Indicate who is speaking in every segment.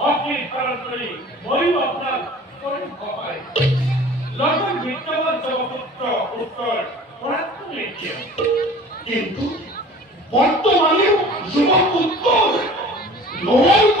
Speaker 1: অশ্লীল সরাসরি মরিব আপনার করেন কপায় লখন বিদ্যমান জগপুত্র উত্তর পরাত্ম লিখিয়া
Speaker 2: কিন্তু বর্তমানে যুবপুত্র নয়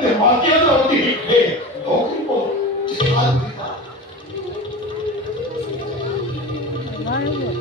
Speaker 3: 하는데 마피아가 어떻게 그래? 너그리 뭐 사람들이다. 아이고.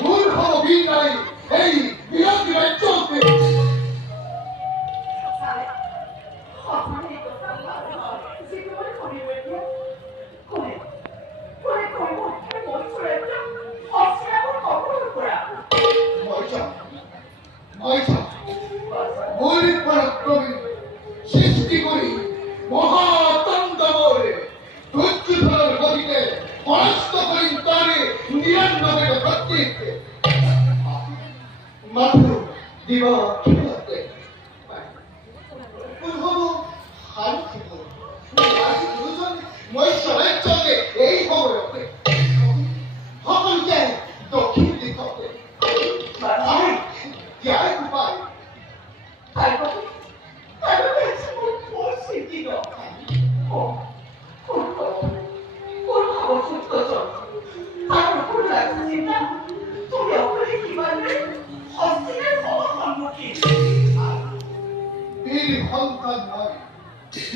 Speaker 3: দূর হও বিদায় এই বিরাট রাজ্য মৌলিক পরাক্রমে সৃষ্টি করি মহা দিবা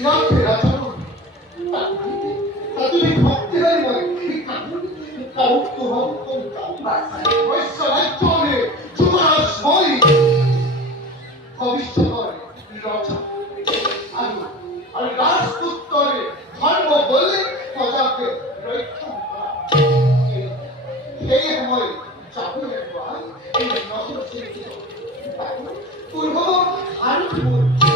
Speaker 3: নাথের আচরণ তাদের ভক্তেরাই বলে কারণ তোমার সন্তান ঐশ্বরের চলে যুবরাজ বই ভবিষ্যৎ রাজা আমি আর রাজপুত্তরে ধর্ম বলে। প্রজাকে রক্ষণ করা সেই সময় যাব এই নহর পূর্ব আনপুর
Speaker 4: আছে একটু কপি করে। ওই আছে কোনতে ক ক করে কি কোনতে অপূর্ব আছে অপূর্ব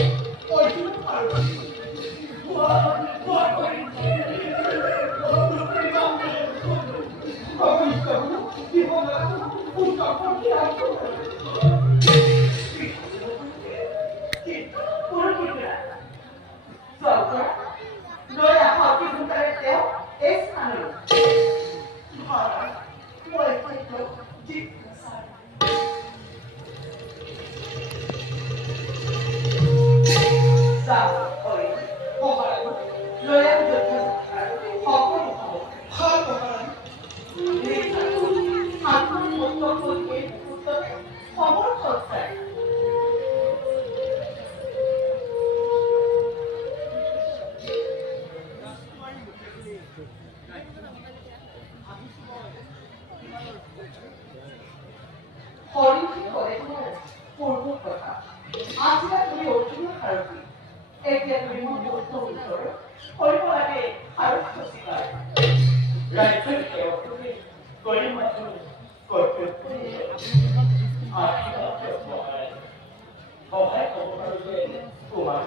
Speaker 4: হরিণী করে পূর্ব কথা। আজকে তুমি অর্জুন ভারতী এতিয়া তুমি মোৰ বস্তু উত্তৰ কৰিব লাগে আৰু খচিবাৰ
Speaker 1: ৰাজ্যৰ সেৱককে কৰি মাথো কৰ্তব্য আশীৰ্বাদ সহায় সহায় ক'ব পাৰো যে তোমাৰ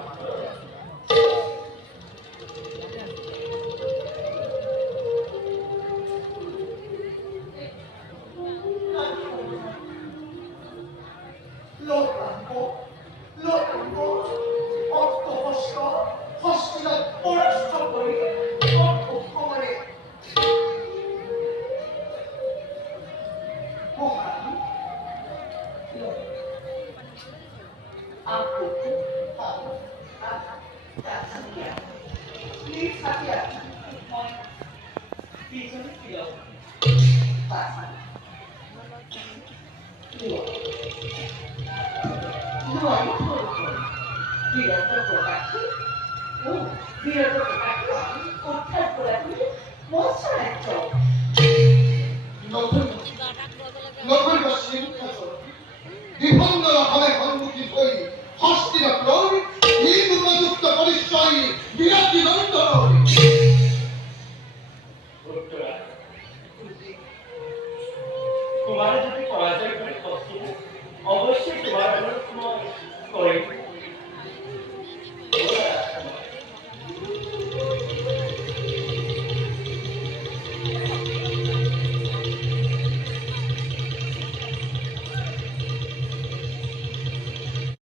Speaker 4: vira
Speaker 3: para o aqui, um, vira